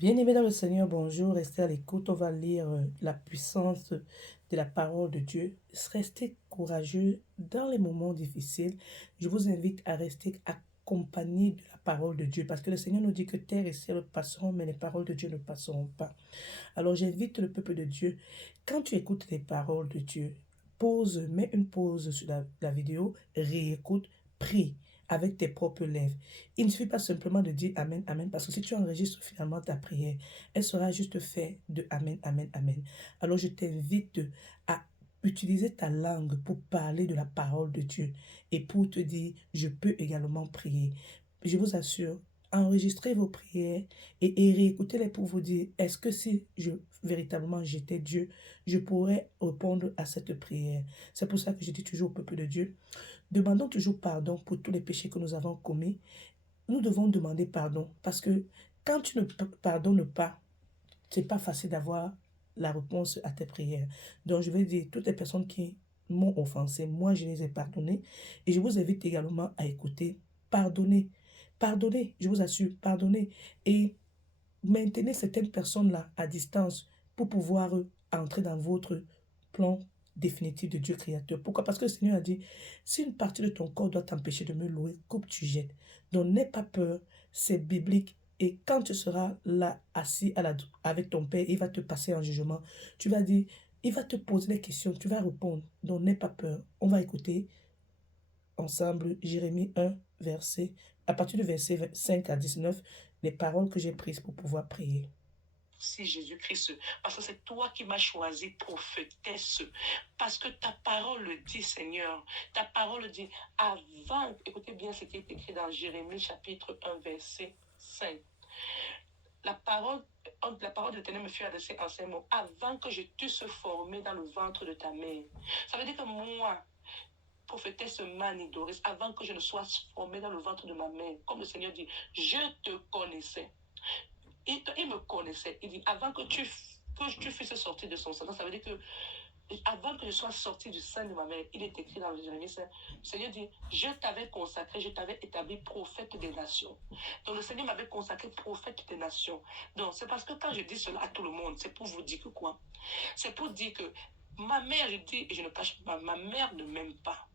Bien-aimés dans le Seigneur, bonjour, restez à l'écoute, on va lire la puissance de la parole de Dieu. Restez courageux dans les moments difficiles. Je vous invite à rester accompagné de la parole de Dieu parce que le Seigneur nous dit que terre et ciel passeront, mais les paroles de Dieu ne passeront pas. Alors j'invite le peuple de Dieu, quand tu écoutes les paroles de Dieu, mets une pause sur la vidéo, réécoute, prie avec tes propres lèvres. Il ne suffit pas simplement de dire Amen, Amen, parce que si tu enregistres finalement ta prière, elle sera juste faite de Amen, Amen, Amen. Alors je t'invite à utiliser ta langue pour parler de la parole de Dieu et pour te dire, je peux également prier. Je vous assure, enregistrez vos prières et réécoutez-les pour vous dire, est-ce que si véritablement j'étais Dieu, je pourrais répondre à cette prière. C'est pour ça que je dis toujours au peuple de Dieu, demandons toujours pardon pour tous les péchés que nous avons commis. Nous devons demander pardon parce que quand tu ne pardonnes pas, c'est pas facile d'avoir la réponse à tes prières. Donc je vais dire, toutes les personnes qui m'ont offensé, moi je les ai pardonnées et je vous invite également à écouter, pardonner, pardonner, je vous assure, pardonner et maintenez certaines personnes-là à distance pour pouvoir entrer dans votre plan définitif de Dieu créateur. Pourquoi? Parce que le Seigneur a dit, si une partie de ton corps doit t'empêcher de me louer, coupe, tu jettes. Donc n'aie pas peur, c'est biblique. Et quand tu seras là, assis avec ton Père, il va te passer en jugement. Tu vas dire, il va te poser des questions, tu vas répondre. Donc n'aie pas peur. On va écouter ensemble Jérémie 1, à partir du verset 5 à 19, les paroles que j'ai prises pour pouvoir prier. Si Jésus-Christ, parce que c'est toi qui m'as choisi prophétesse, parce que ta parole le dit, Seigneur, ta parole dit, avant, écoutez bien ce qui est écrit dans Jérémie chapitre 1, verset 5. La parole de l'Éternel me fut adressée en ces mots, avant que je t'eusse formé dans le ventre de ta mère. Ça veut dire que moi, prophétesse Mani Doris, avant que je ne sois formée dans le ventre de ma mère, comme le Seigneur dit, je te connaissais. Il me connaissait. Il dit, avant que tu fusses sorti de son sein, ça veut dire que avant que je sois sorti du sein de ma mère, il est écrit dans le Jérémie, le Seigneur dit, je t'avais consacré, je t'avais établi prophète des nations. Donc le Seigneur m'avait consacré prophète des nations. Donc c'est parce que quand je dis cela à tout le monde, c'est pour vous dire que quoi? C'est pour dire que ma mère, je dis, et je ne cache pas, ma mère ne m'aime pas.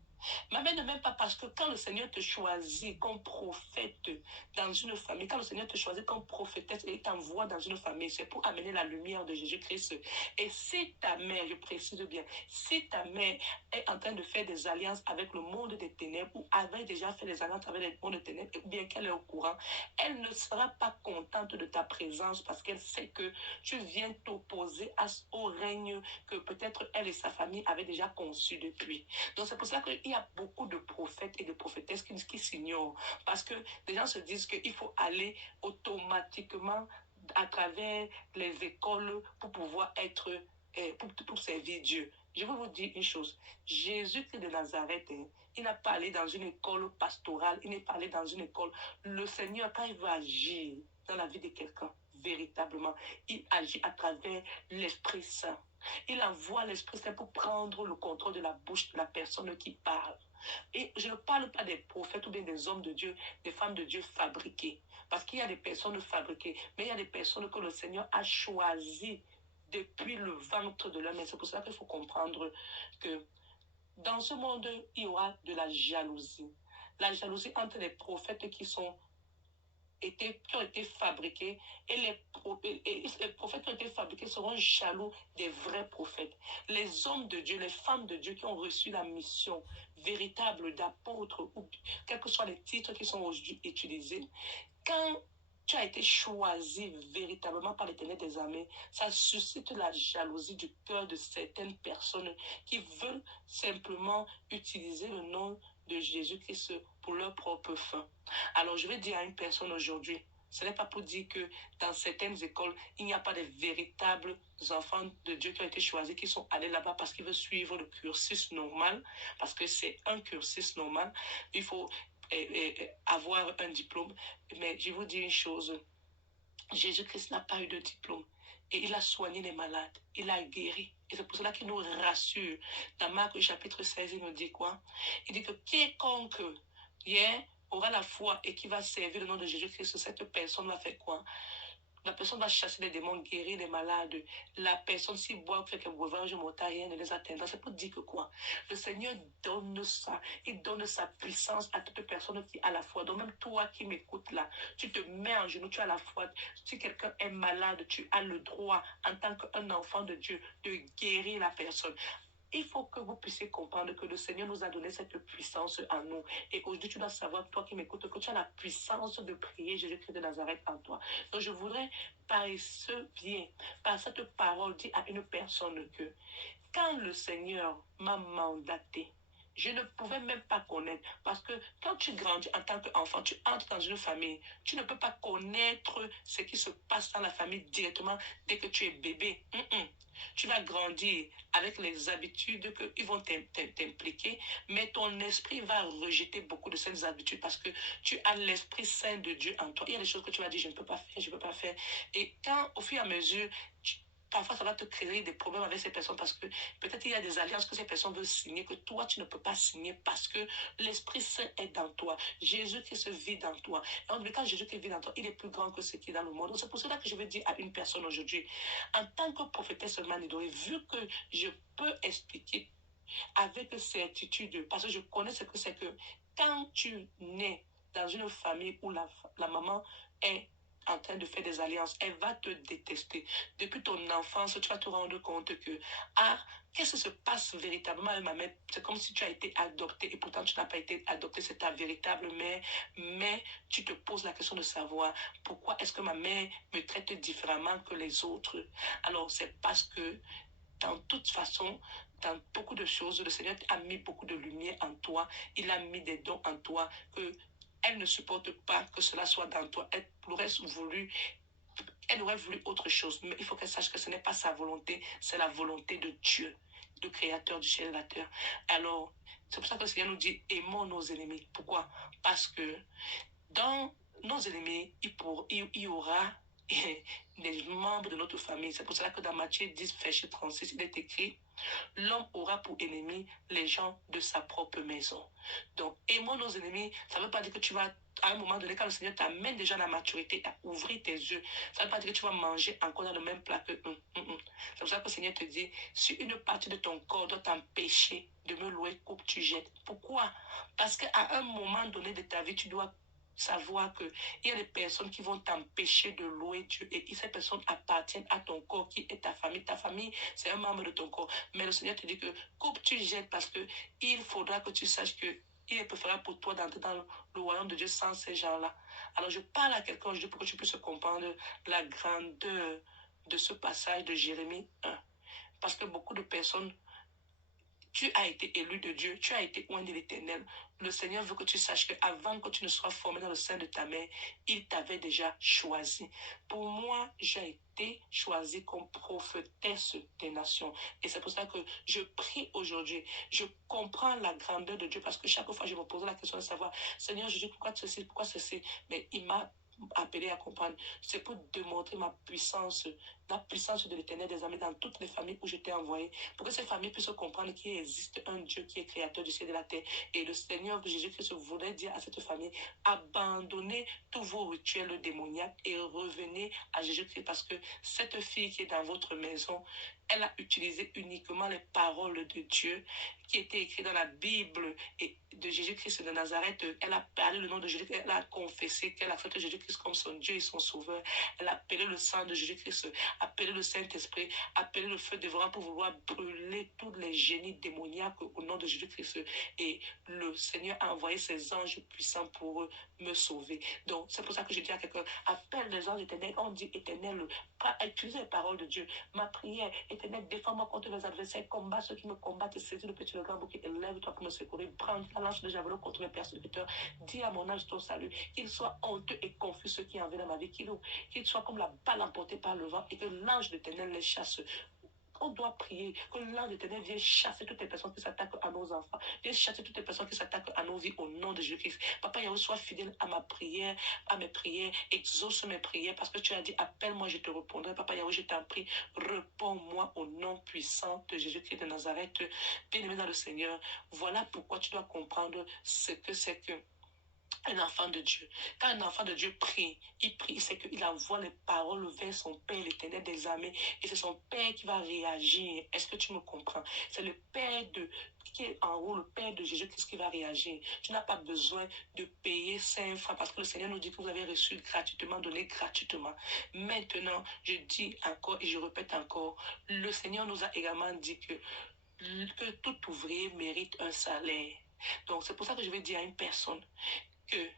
Ma mère ne m'aime pas parce que quand le Seigneur te choisit comme prophète dans une famille, quand le Seigneur te choisit comme prophétesse et t'envoie dans une famille, c'est pour amener la lumière de Jésus-Christ. Et si ta mère, je précise bien, si ta mère est en train de faire des alliances avec le monde des ténèbres ou avait déjà fait des alliances avec le monde des ténèbres, ou bien qu'elle est au courant, elle ne sera pas contente de ta présence parce qu'elle sait que tu viens t'opposer au règne que peut-être elle et sa famille avaient déjà conçu depuis. Donc c'est pour ça qu'il y a beaucoup de prophètes et de prophétesses qui s'ignorent. Parce que les gens se disent qu'il faut aller automatiquement à travers les écoles pour pouvoir être, pour servir Dieu. Je vais vous dire une chose. Jésus-Christ de Nazareth, il n'a pas allé dans une école pastorale, il n'est pas allé dans une école. Le Seigneur, quand il veut agir dans la vie de quelqu'un, véritablement, il agit à travers l'Esprit Saint. Il envoie l'Esprit Saint pour prendre le contrôle de la bouche de la personne qui parle. Et je ne parle pas des prophètes ou bien des hommes de Dieu, des femmes de Dieu fabriquées. Parce qu'il y a des personnes fabriquées, mais il y a des personnes que le Seigneur a choisies depuis le ventre de l'homme. Et c'est pour cela qu'il faut comprendre que dans ce monde, il y aura de la jalousie. La jalousie entre les prophètes qui ont été fabriqués et les prophètes qui ont été fabriqués seront jaloux des vrais prophètes. Les hommes de Dieu, les femmes de Dieu qui ont reçu la mission véritable d'apôtre ou quels que soient les titres qui sont aujourd'hui utilisés, quand tu as été choisi véritablement par l'Éternel des armées, ça suscite la jalousie du cœur de certaines personnes qui veulent simplement utiliser le nom de Jésus-Christ pour leur propre fin. Alors je vais dire à une personne aujourd'hui, ce n'est pas pour dire que dans certaines écoles, il n'y a pas de véritables enfants de Dieu qui ont été choisis, qui sont allés là-bas parce qu'ils veulent suivre le cursus normal, parce que c'est un cursus normal. Il faut avoir un diplôme. Mais je vous dis une chose, Jésus-Christ n'a pas eu de diplôme. Et il a soigné les malades. Il a guéri. Et c'est pour cela qu'il nous rassure. Dans Marc chapitre 16, il nous dit quoi? Il dit que quiconque aura la foi et qui va servir le nom de Jésus-Christ, cette personne va faire quoi? personne va chasser les démons, guérir les malades. La personne, s'il boit, fait qu'un breuvage mortel, rien ne les atteindra. C'est pour dire que quoi? Le Seigneur donne ça. Il donne sa puissance à toute personne qui a la foi. Donc même toi qui m'écoutes là, tu te mets en genoux, tu as la foi. Si quelqu'un est malade, tu as le droit, en tant qu'un enfant de Dieu, de guérir la personne. Il faut que vous puissiez comprendre que le Seigneur nous a donné cette puissance en nous. Et aujourd'hui, tu dois savoir, toi qui m'écoutes, que tu as la puissance de prier Jésus-Christ de Nazareth en toi. Donc, je voudrais, par ce bien, par cette parole, dire à une personne que quand le Seigneur m'a mandaté, je ne pouvais même pas connaître. Parce que quand tu grandis en tant qu'enfant, tu entres dans une famille, tu ne peux pas connaître ce qui se passe dans la famille directement dès que tu es bébé. Tu vas grandir avec les habitudes qu'ils vont t'impliquer, mais ton esprit va rejeter beaucoup de ces habitudes parce que tu as l'Esprit Saint de Dieu en toi. Il y a des choses que tu vas dire, je ne peux pas faire, je ne peux pas faire. Et quand, au fur et à mesure, parfois, ça va te créer des problèmes avec ces personnes parce que peut-être il y a des alliances que ces personnes veulent signer que toi, tu ne peux pas signer parce que l'Esprit Saint est dans toi. Jésus qui se vit dans toi. Et en tout cas, Jésus qui vit dans toi, il est plus grand que ce qui est dans le monde. C'est pour cela que je veux dire à une personne aujourd'hui, en tant que prophétesse Manidoré, vu que je peux expliquer avec certitude, parce que je connais ce que c'est que quand tu nais dans une famille où la maman est en train de faire des alliances, elle va te détester. Depuis ton enfance, tu vas te rendre compte que, qu'est-ce qui se passe véritablement avec ma mère? C'est comme si tu as été adopté et pourtant tu n'as pas été adopté, c'est ta véritable mère, mais tu te poses la question de savoir pourquoi est-ce que ma mère me traite différemment que les autres? Alors, c'est parce que dans toute façon, dans beaucoup de choses, le Seigneur a mis beaucoup de lumière en toi. Il a mis des dons en toi que elle ne supporte pas que cela soit dans toi. Elle aurait voulu autre chose. Mais il faut qu'elle sache que ce n'est pas sa volonté, c'est la volonté de Dieu, le créateur du ciel et de la terre. Alors, c'est pour ça que le Seigneur nous dit, aimons nos ennemis. Pourquoi? Parce que dans nos ennemis, il y aura des membres de notre famille. C'est pour cela que dans Matthieu 10, verset 36, il est écrit, l'homme aura pour ennemi les gens de sa propre maison. Donc, aimons nos ennemis, ça ne veut pas dire que tu vas, à un moment donné, quand le Seigneur t'amène déjà la maturité, à ouvrir tes yeux, ça ne veut pas dire que tu vas manger encore dans le même plat que... C'est pour ça que le Seigneur te dit, si une partie de ton corps doit t'empêcher de me louer, coupe, tu jettes. Pourquoi? Parce qu'à un moment donné de ta vie, tu dois savoir qu'il y a des personnes qui vont t'empêcher de louer Dieu et ces personnes appartiennent à ton corps qui est ta famille. Ta famille, c'est un membre de ton corps. Mais le Seigneur te dit que coupe, tu jettes parce que il faudra que tu saches que il est préférable pour toi d'entrer dans le royaume de Dieu sans ces gens-là. Alors je parle à quelqu'un aujourd'hui pour que tu puisses comprendre la grandeur de ce passage de Jérémie 1. Parce que beaucoup de personnes, tu as été élu de Dieu, tu as été oint de l'Éternel. Le Seigneur veut que tu saches qu'avant que tu ne sois formé dans le sein de ta mère, il t'avait déjà choisi. Pour moi, j'ai été choisi comme prophétesse des nations. Et c'est pour ça que je prie aujourd'hui. Je comprends la grandeur de Dieu parce que chaque fois, je me pose la question de savoir, Seigneur Jésus, pourquoi ceci, pourquoi ceci? Mais il m'a appelé à comprendre. C'est pour démontrer la puissance de l'Éternel des armées dans toutes les familles où je t'ai envoyé, pour que ces familles puissent comprendre qu'il existe un Dieu qui est créateur du ciel et de la terre. Et le Seigneur Jésus-Christ voudrait dire à cette famille, abandonnez tous vos rituels démoniaques et revenez à Jésus-Christ parce que cette fille qui est dans votre maison, elle a utilisé uniquement les paroles de Dieu qui étaient écrites dans la Bible et de Jésus-Christ de Nazareth. Elle a parlé le nom de Jésus-Christ, elle a confessé qu'elle accepte Jésus-Christ comme son Dieu et son Sauveur. Elle a appelé le sang de Jésus-Christ, appelé le Saint-Esprit, appelé le feu dévorant pour vouloir brûler tous les génies démoniaques au nom de Jésus-Christ. Et le Seigneur a envoyé ses anges puissants pour me sauver. Donc, c'est pour ça que je dis à quelqu'un, appelle les anges éternels. On dit éternel, utilise les paroles de Dieu. Ma prière, éternel, défends-moi contre mes adversaires, combat ceux qui me combattent, saisis le petit, le grand bouquet, élève-toi pour me secourir, prends la lance de javelot contre mes persécuteurs, dis à mon âge ton salut, qu'il soit honteux et confus ceux qui en viennent dans ma vie, qu'il soit comme la balle emportée par le vent et que l'ange de l'éternel les chasse. On doit prier que l'ange de l'éternel vienne chasser toutes les personnes qui s'attaquent à nos enfants, vienne chasser toutes les personnes qui s'attaquent à nos vies au nom de Jésus-Christ. Papa Yahweh, sois fidèle à ma prière, à mes prières, exauce mes prières parce que tu as dit, appelle-moi, je te répondrai. Papa Yahweh, je t'en prie, réponds-moi au nom puissant de Jésus-Christ de Nazareth. Bien-aimé dans le Seigneur, voilà pourquoi tu dois comprendre ce que c'est que Un enfant de Dieu. Quand un enfant de Dieu prie, il sait qu'il envoie les paroles vers son Père, l'Éternel des armées, et c'est son Père qui va réagir. Est-ce que tu me comprends? C'est le Père qui est en haut, le Père de Jésus-Christ qui va réagir. Tu n'as pas besoin de payer 5 francs parce que le Seigneur nous dit que vous avez reçu gratuitement, donné gratuitement. Maintenant, je dis encore et je répète encore, le Seigneur nous a également dit que tout ouvrier mérite un salaire. Donc, c'est pour ça que je vais dire à une personne que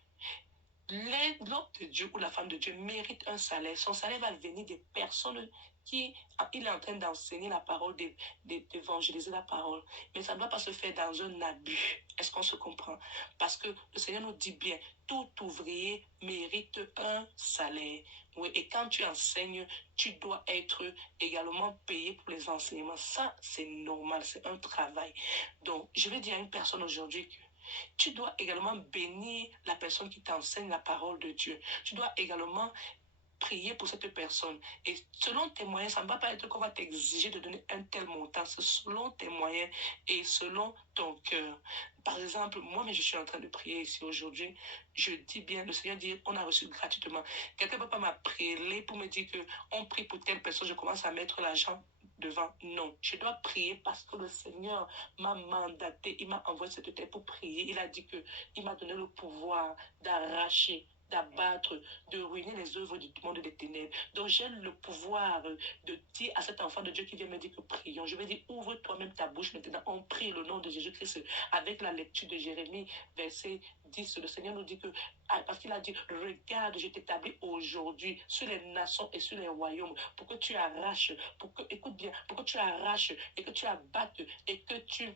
l'homme de Dieu ou la femme de Dieu mérite un salaire. Son salaire va venir des personnes qui il est en train d'enseigner la parole, d'évangéliser la parole. Mais ça ne doit pas se faire dans un abus. Est-ce qu'on se comprend? Parce que le Seigneur nous dit bien, tout ouvrier mérite un salaire. Oui, et quand tu enseignes, tu dois être également payé pour les enseignements. Ça, c'est normal, c'est un travail. Donc, je vais dire à une personne aujourd'hui que tu dois également bénir la personne qui t'enseigne la parole de Dieu. Tu dois également prier pour cette personne. Et selon tes moyens, ça ne va pas être qu'on va t'exiger de donner un tel montant. C'est selon tes moyens et selon ton cœur. Par exemple, moi, mais je suis en train de prier ici aujourd'hui. Je dis bien, le Seigneur dit, on a reçu gratuitement. Quelqu'un ne peut pas m'appeler pour me dire que on prie pour telle personne, je commence à mettre l'argent devant. Non, je dois prier parce que le Seigneur m'a mandaté, il m'a envoyé cette terre pour prier. Il a dit que il m'a donné le pouvoir d'arracher, d'abattre, de ruiner les œuvres du monde des ténèbres. Donc j'ai le pouvoir de dire à cet enfant de Dieu qui vient me dire que prions. Je vais dire, ouvre toi-même ta bouche maintenant. On prie le nom de Jésus-Christ avec la lecture de Jérémie, verset 10. Le Seigneur nous dit que, parce qu'il a dit, regarde, je t'établis aujourd'hui sur les nations et sur les royaumes pour que tu arraches, écoute bien, pour que tu arraches et que tu abattes et que tu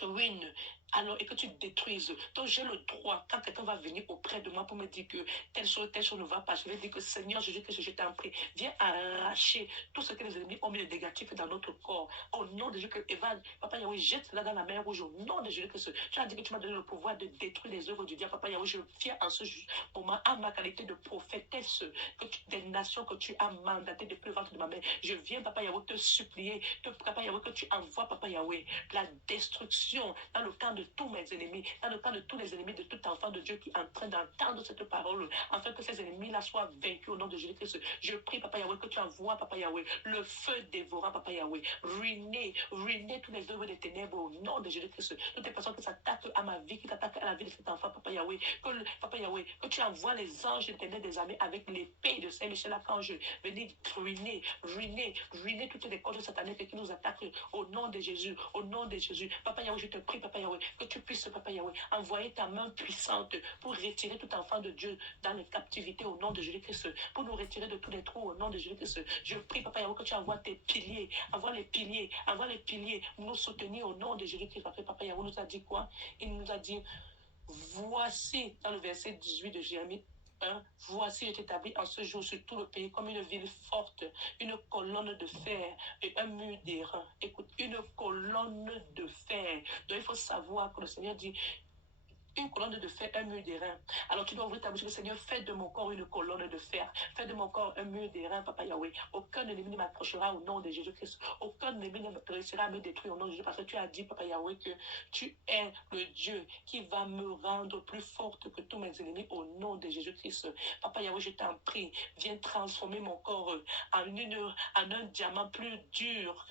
ruines, alors, et que tu détruises. Donc, j'ai le droit, quand quelqu'un va venir auprès de moi pour me dire que telle chose ne va pas, je vais dire que Seigneur Jésus, que je t'en prie, viens arracher tout ce que les ennemis ont mis de négatif dans notre corps. Au nom de Jésus, que Evan, Papa Yahweh, jette cela dans la mer rouge. Au nom de Jésus, que tu as dit que tu m'as donné le pouvoir de détruire les œuvres du diable. Papa Yahweh, je viens en ce moment, à ma qualité de prophétesse des nations que tu as mandatées depuis le ventre de ma mère. Je viens, Papa Yahweh, te supplier, Papa Yahweh, que tu envoies, Papa Yahweh, la destruction dans le camp de tous mes ennemis, dans le camp de tous les ennemis de tout enfant de Dieu qui est en train d'entendre cette parole, afin que ces ennemis-là soient vaincus au nom de Jésus-Christ. Je prie, Papa Yahweh, que tu envoies, Papa Yahweh, le feu dévorant, Papa Yahweh, ruiner tous les œuvres des ténèbres au nom de Jésus-Christ. Toutes les personnes qui s'attaquent à ma vie, qui s'attaquent à la vie de cet enfant, Papa Yahweh, Papa Yahweh, que tu envoies les anges éternels des armées avec l'épée de Saint-Michel-Archange, venir ruiner toutes les cordes sataniques qui nous attaquent au nom de Jésus, au nom de Jésus. Papa Yahweh, je te prie, Papa Yahweh, que tu puisses, Papa Yahweh, envoyer ta main puissante pour retirer tout enfant de Dieu dans les captivités au nom de Jésus-Christ, pour nous retirer de tous les trous au nom de Jésus-Christ. Je prie, Papa Yahweh, que tu envoies tes piliers, envoie les piliers, nous soutenir au nom de Jésus-Christ. Parce que Papa Yahweh nous a dit quoi? Il nous a dit, voici, dans le verset 18 de Jérémie 1, voici, je t'établis en ce jour sur tout le pays comme une ville forte, une colonne de fer et un mur d'airain. Écoute, une colonne de fer. Donc il faut savoir que le Seigneur dit, une colonne de fer, un mur d'airain. Alors tu dois ouvrir ta bouche, le Seigneur, fais de mon corps une colonne de fer. Fais de mon corps un mur d'airain, Papa Yahweh. Aucun ennemi ne m'approchera au nom de Jésus-Christ. Aucun ennemi ne réussira à me détruire au nom de Jésus. Parce que tu as dit, Papa Yahweh, que tu es le Dieu qui va me rendre plus forte que tous mes ennemis au nom de Jésus-Christ. Papa Yahweh, je t'en prie, viens transformer mon corps en un diamant plus dur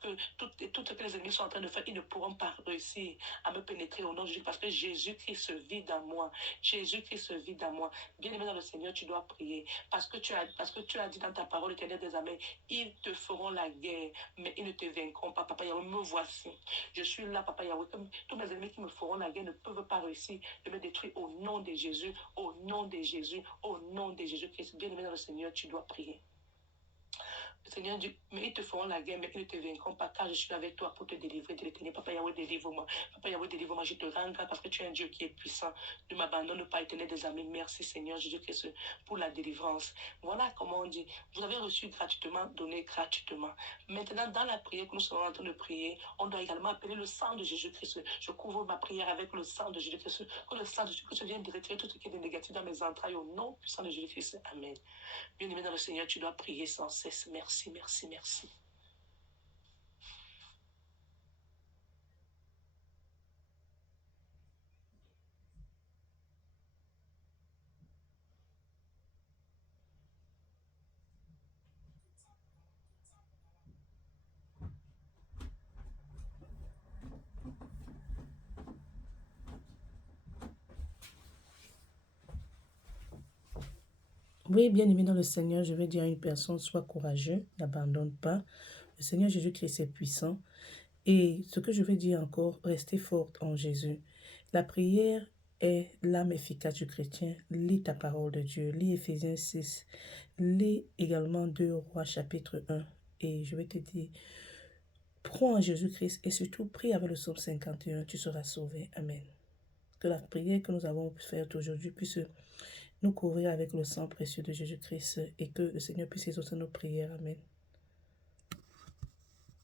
que tout ce que les ennemis sont en train de faire. Ils ne pourront pas réussir à me pénétrer au nom de Jésus parce que Jésus-Christ vit dans moi. Jésus-Christ vit dans moi. Bien-aimé dans le Seigneur, tu dois prier parce que tu as dit dans ta parole, Éternel des armées, ils te feront la guerre, mais ils ne te vaincront pas. Papa Yahweh, me voici. Je suis là, Papa Yahweh. Comme tous mes ennemis qui me feront la guerre ne peuvent pas réussir de me détruire au nom de Jésus, au nom de Jésus, au nom de Jésus-Christ. Bien-aimé dans le Seigneur, tu dois prier. Le Seigneur dit, mais ils te feront la guerre, mais ils ne te vaincront pas, car je suis avec toi pour te délivrer, te détenir. Papa Yahweh, délivre-moi. Papa Yahweh, délivre-moi. Je te rends grâce parce que tu es un Dieu qui est puissant. Ne m'abandonne pas, Éternel des armées. Merci, Seigneur Jésus-Christ, pour la délivrance. Voilà comment on dit. Vous avez reçu gratuitement, donné gratuitement. Maintenant, dans la prière que nous sommes en train de prier, on doit également appeler le sang de Jésus-Christ. Je couvre ma prière avec le sang de Jésus-Christ. Que le sang de Jésus-Christ vienne retirer tout ce qui est négatif dans mes entrailles au nom puissant de Jésus-Christ. Amen. Bien-aimé dans le Seigneur, tu dois prier sans cesse. Merci, merci, merci. Oui, bien aimé dans le Seigneur, je vais dire à une personne, sois courageux, n'abandonne pas. Le Seigneur Jésus-Christ est puissant. Et ce que je vais dire encore, restez forte en Jésus. La prière est l'âme efficace du chrétien. Lis ta parole de Dieu. Lis Éphésiens 6. Lis également 2 Rois chapitre 1. Et je vais te dire, crois en Jésus-Christ et surtout prie avec le psaume 51. Tu seras sauvé. Amen. Que la prière que nous avons faite aujourd'hui puisse nous couvrir avec le sang précieux de Jésus-Christ et que le Seigneur puisse exaucer nos prières. Amen.